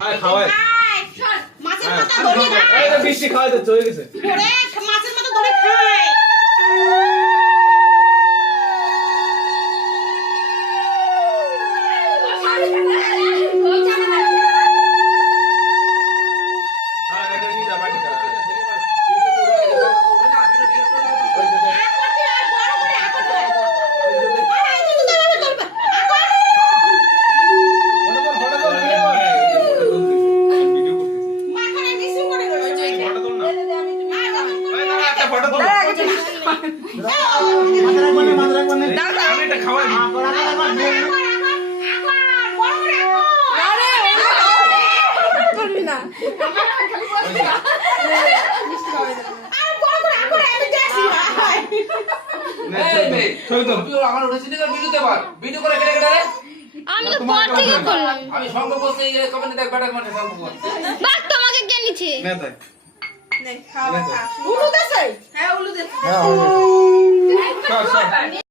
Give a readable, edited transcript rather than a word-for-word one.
খাওয়াই মাছের মাথা ধরে খায়। এই বেশি খাওয়াই তো চলে গেছে। ওরে মাছের মাথা ধরে খায়। আমি সঙ্গ করতে কমেন্ট দেখ বেটা মানে সঙ্গ করতে বাস তোমাকে কে নিছে না তাই উলু দেছে হ্যাঁ উলু দেছে সর